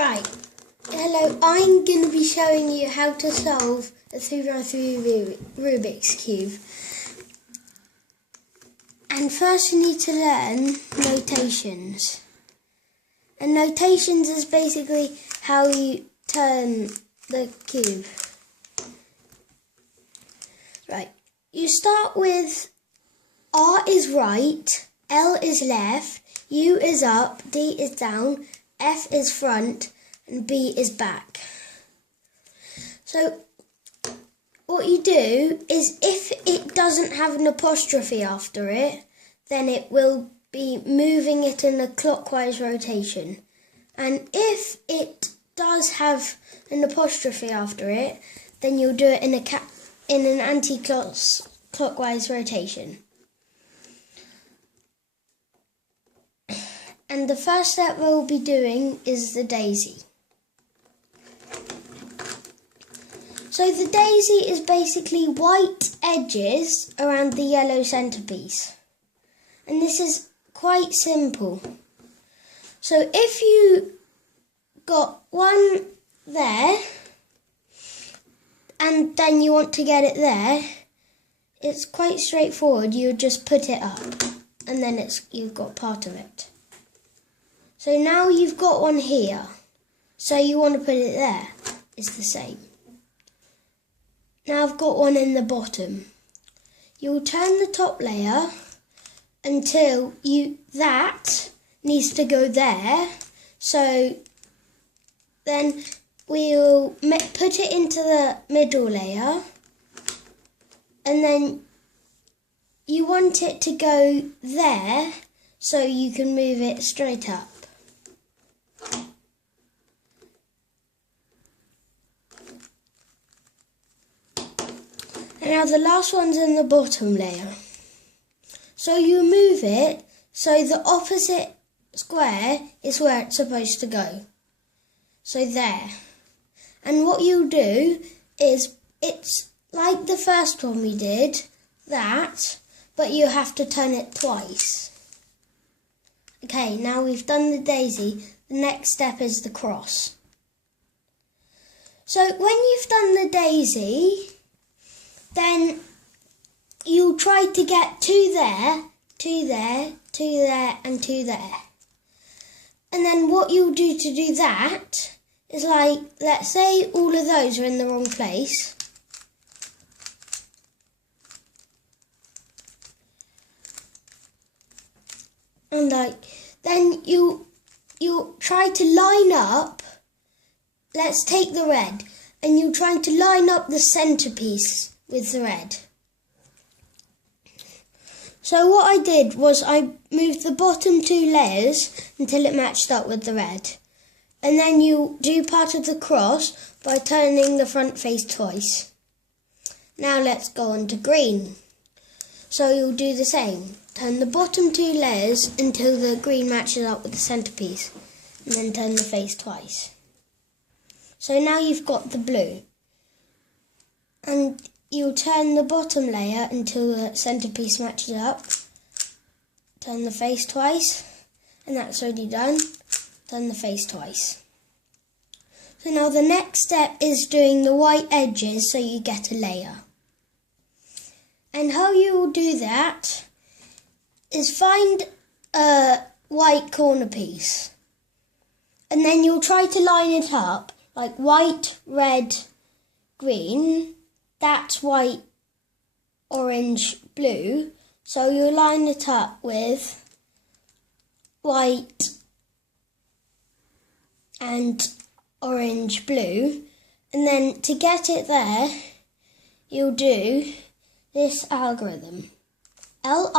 Right, hello, I'm going to be showing you how to solve a 3x3 Rubik's Cube. And first you need to learn notations. And notations is basically how you turn the cube. Right, you start with R is right, L is left, U is up, D is down, F is front, and B is back. So what you do is if it doesn't have an apostrophe after it, then it will be moving it in a clockwise rotation. And if it does have an apostrophe after it, then you'll do it in an anti-clockwise rotation. And the first step we'll be doing is the daisy. So the daisy is basically white edges around the yellow centerpiece. And this is quite simple. So if you got one there, and then you want to get it there, it's quite straightforward. You just put it up, and then you've got part of it. So now you've got one here, so you want to put it there. It's the same. Now I've got one in the bottom. You'll turn the top layer until that needs to go there. So then we'll put it into the middle layer, and then you want it to go there so you can move it straight up. And now the last one's in the bottom layer. So you move it so the opposite square is where it's supposed to go. So there. And what you'll do is, it's like the first one we did, but you have to turn it twice. Okay, now we've done the daisy, the next step is the cross. So when you've done the daisy, then you'll try to get two there, two there, two there, and two there. And then what you'll do to do that is, like, let's say all of those are in the wrong place. And then you'll try to line up, let's take the red, and you're trying to line up the centerpiece with the red. So what I did was I moved the bottom two layers until it matched up with the red. And then you do part of the cross by turning the front face twice. Now let's go on to green. So you'll do the same. Turn the bottom two layers until the green matches up with the centerpiece. And then turn the face twice. So now you've got the blue. And you'll turn the bottom layer until the centerpiece matches up. Turn the face twice, and that's already done. Turn the face twice. So now the next step is doing the white edges so you get a layer. And how you will do that is find a white corner piece. And then you'll try to line it up like white, red, green. That's white, orange, blue. So you'll line it up with white and orange, blue. And then to get it there, you'll do this algorithm. L,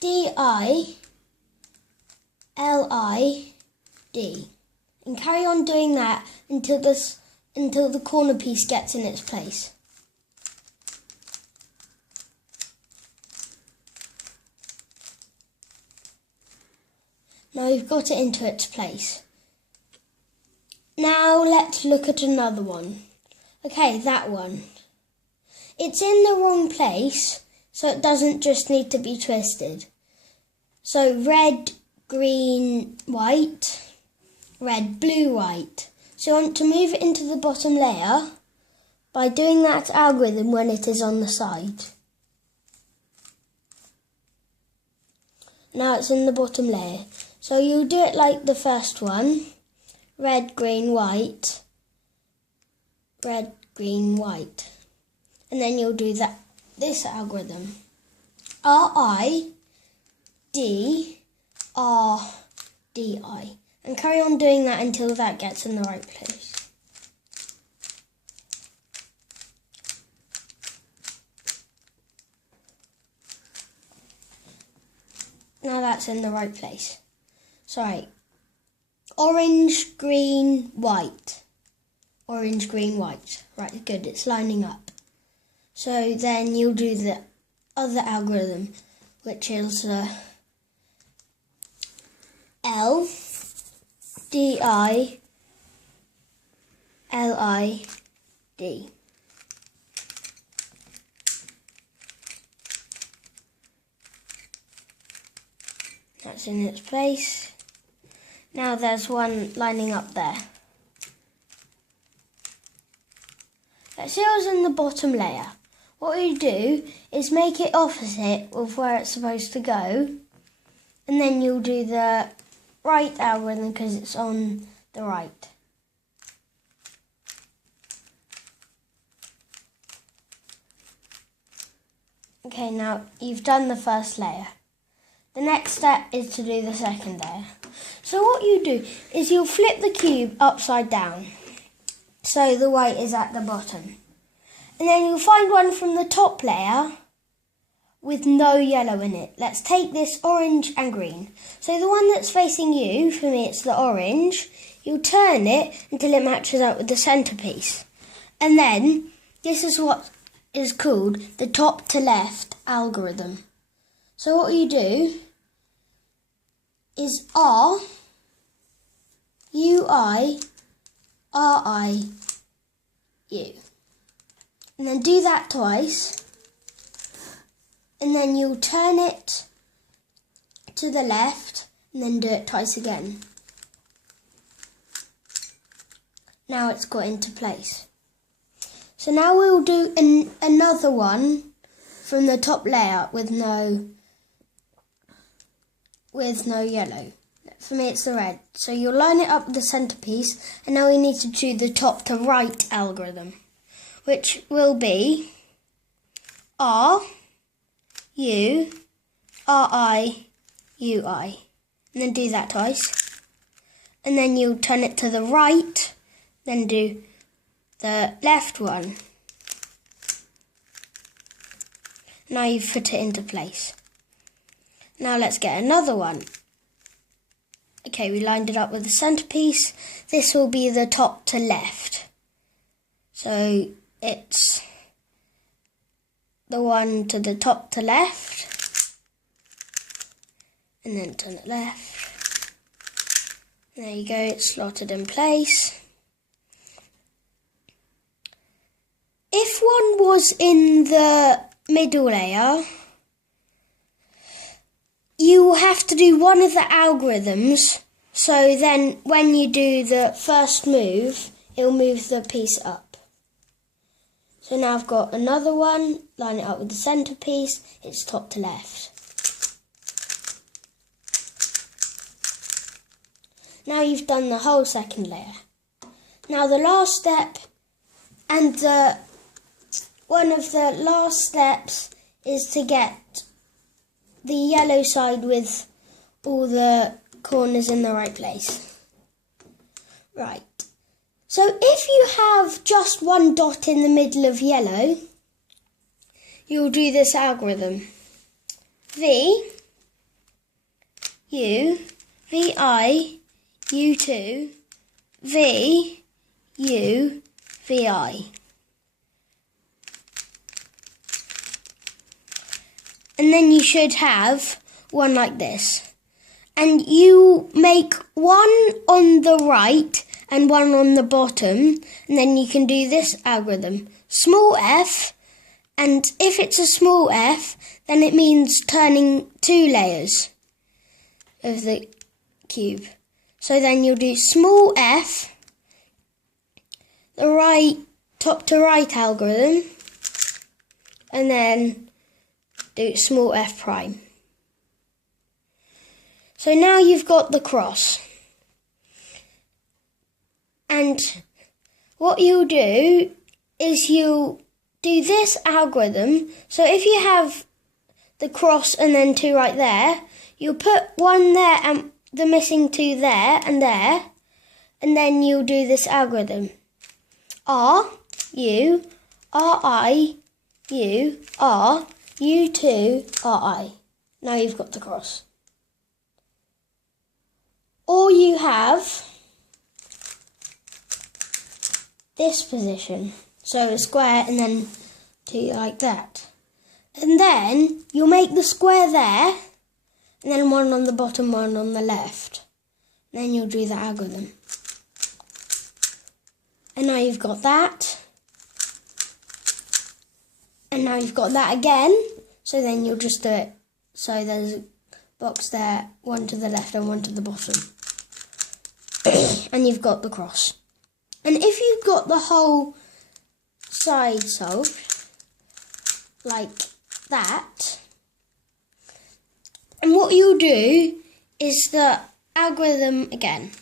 D, I, L, I, D. And carry on doing that until the corner piece gets in its place. Now you've got it into its place. Now let's look at another one. Okay, that one. It's in the wrong place, so it doesn't just need to be twisted. So red, green, white, red, blue, white. So you want to move it into the bottom layer by doing that algorithm when it is on the side. Now it's in the bottom layer. So you'll do it like the first one. Red, green, white. Red, green, white. And then you'll do this algorithm. R-I-D-R-D-I. And carry on doing that until that gets in the right place. Now that's in the right place. Sorry. Orange, green, white. Orange, green, white. Right, good, it's lining up. So then you'll do the other algorithm, which is L, D, I, L, I, D. That's in its place. Now there's one lining up there. Let's see what's in the bottom layer. What we do is make it opposite of where it's supposed to go. And then you'll do the right algorithm because it's on the right. Okay, now you've done the first layer. The next step is to do the second layer. So what you do is you'll flip the cube upside down. So the white is at the bottom. And then you'll find one from the top layer with no yellow in it. Let's take this orange and green. So the one that's facing you, for me it's the orange, you'll turn it until it matches up with the centerpiece. And then this is what is called the top to left algorithm. So what you do is R, U, I, R, I, U. And then do that twice. And then you'll turn it to the left and then do it twice again. Now it's got into place. So now we'll do another one from the top layer with no yellow. For me it's the red. So you'll line it up with the centerpiece, and now we need to do the top to right algorithm, which will be R, U, R, I, U, I. And then do that twice. And then you'll turn it to the right, then do the left one. Now you've put it into place. Now let's get another one. Okay, we lined it up with the centerpiece. This will be the top to left. So it's the one to the top to left. And then turn it left. There you go, it's slotted in place. If one was in the middle layer, you will have to do one of the algorithms, so then when you do the first move, it will move the piece up. So now I've got another one, line it up with the centerpiece, it's top to left. Now you've done the whole second layer. Now the last step, and one of the last steps is to get the yellow side with all the corners in the right place. Right. So if you have just one dot in the middle of yellow, you'll do this algorithm. V, U, V, I, U2, V, U, V, I. And then you should have one like this. And you make one on the right and one on the bottom, and then you can do this algorithm. Small f And if it's a small f, then it means turning 2 layers of the cube. So then you'll do small f, the right top to right algorithm, and then do small f prime. So now you've got the cross. And what you'll do is you'll do this algorithm. So if you have the cross and then 2 right there, you'll put 1 there and the missing 2 there, and then you'll do this algorithm. R, U, R, I, U, R, U2, R, I. Now you've got the cross. Or you have this position. So a square and then 2 like that. And then you'll make the square there, and then 1 on the bottom, 1 on the left. And then you'll do the algorithm. And now you've got that. And now you've got that again. So then you'll just do it. So there's a box there, 1 to the left and 1 to the bottom. And you've got the cross. And if you've got the whole side solved, like that, and what you'll do is the algorithm again.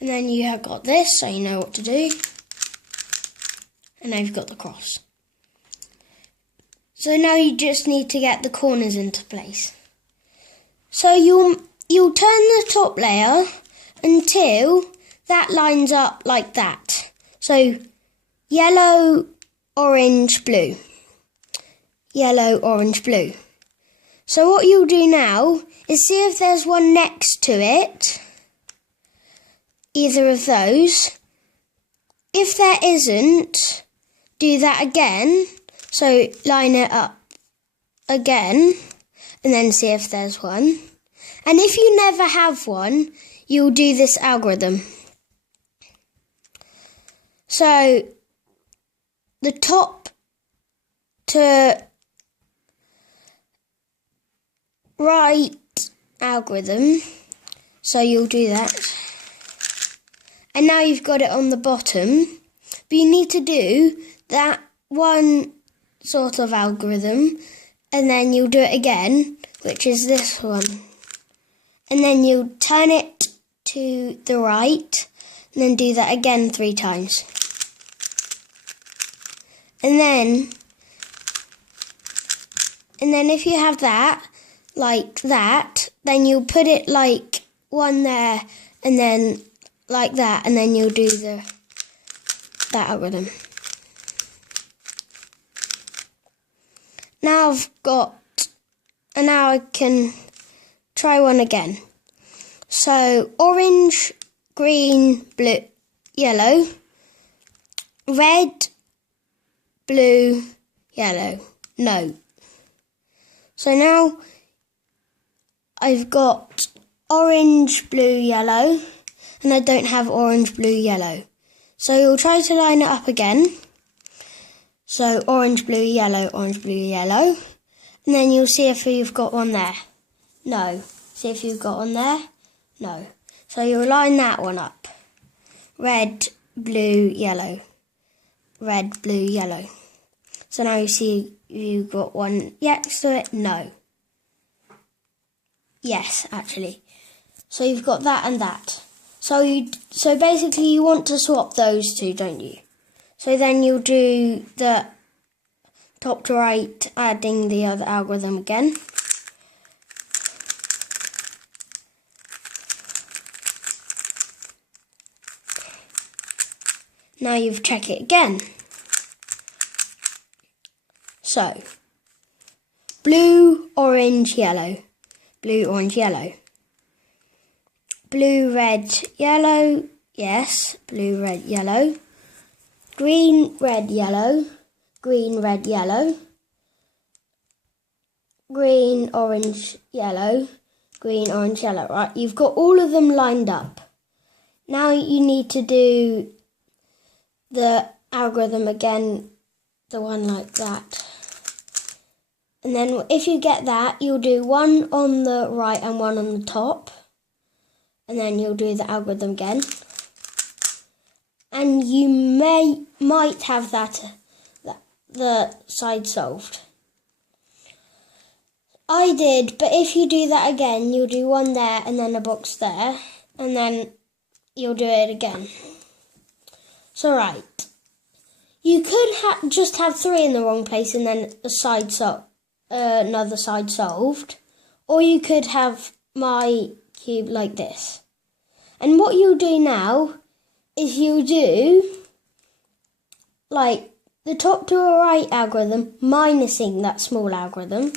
And then you have got this, so you know what to do. And now you've got the cross. So now you just need to get the corners into place. So you'll turn the top layer until that lines up like that. So yellow, orange, blue. Yellow, orange, blue. So what you'll do now is see if there's one next to it. Either of those. If there isn't, do that again. So line it up again and then see if there's one. And if you never have one, you'll do this algorithm. So the top to right algorithm. So you'll do that. And now you've got it on the bottom. But you need to do that one sort of algorithm. And then you'll do it again, which is this one. And then you'll turn it to the right. And then do that again 3 times. And then if you have that, like that, then you'll put it like 1 there and then like that, and then you'll do that algorithm. Now now I can try one again. So orange, green, blue, yellow, red, blue, yellow, no. So now I've got orange, blue, yellow, and I don't have orange, blue, yellow. So you'll try to line it up again. So orange, blue, yellow, orange, blue, yellow. And then you'll see if you've got one there. No. See if you've got one there. No. So you'll line that one up. Red, blue, yellow. Red, blue, yellow. So now you see you've got one next to it. No. Yes, actually. So you've got that and that. So basically you want to swap those two, don't you? So then you'll do the top to right, adding the other algorithm again. Now you've checked it again. So, blue, orange, yellow. Blue, orange, yellow. Blue, red, yellow. Yes, blue, red, yellow. Green, red, yellow. Green, red, yellow. Green, orange, yellow. Green, orange, yellow. Right, you've got all of them lined up. Now you need to do the algorithm again, the one like that. And then if you get that, you'll do one on the right and one on the top. And then you'll do the algorithm again. And you might have the side solved. I did, but if you do that again, you'll do one there and then a box there. And then you'll do it again. So right. You could just have 3 in the wrong place and then another side solved. Or you could have my cube like this. And what you'll do now is you'll do like the top to a right algorithm minusing that small algorithm.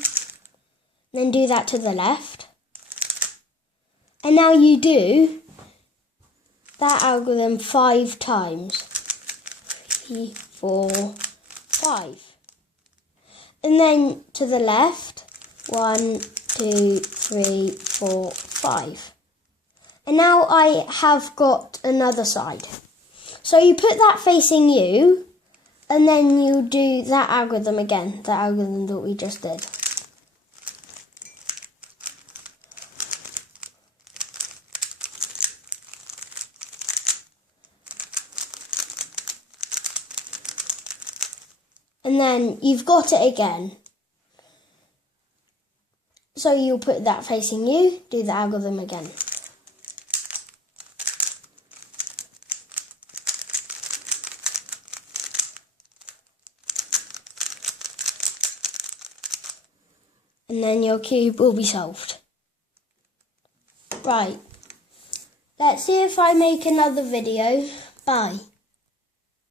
Then do that to the left. And now you do that algorithm 5 times. 3, 4, 5. And then to the left, 1, 2, 3, 4, 5. And now I have got another side. So you put that facing you, and then you do that algorithm again, the algorithm that we just did. And then you've got it again. So you'll put that facing you, do the algorithm again. And then your cube will be solved. Right. Let's see if I make another video. Bye.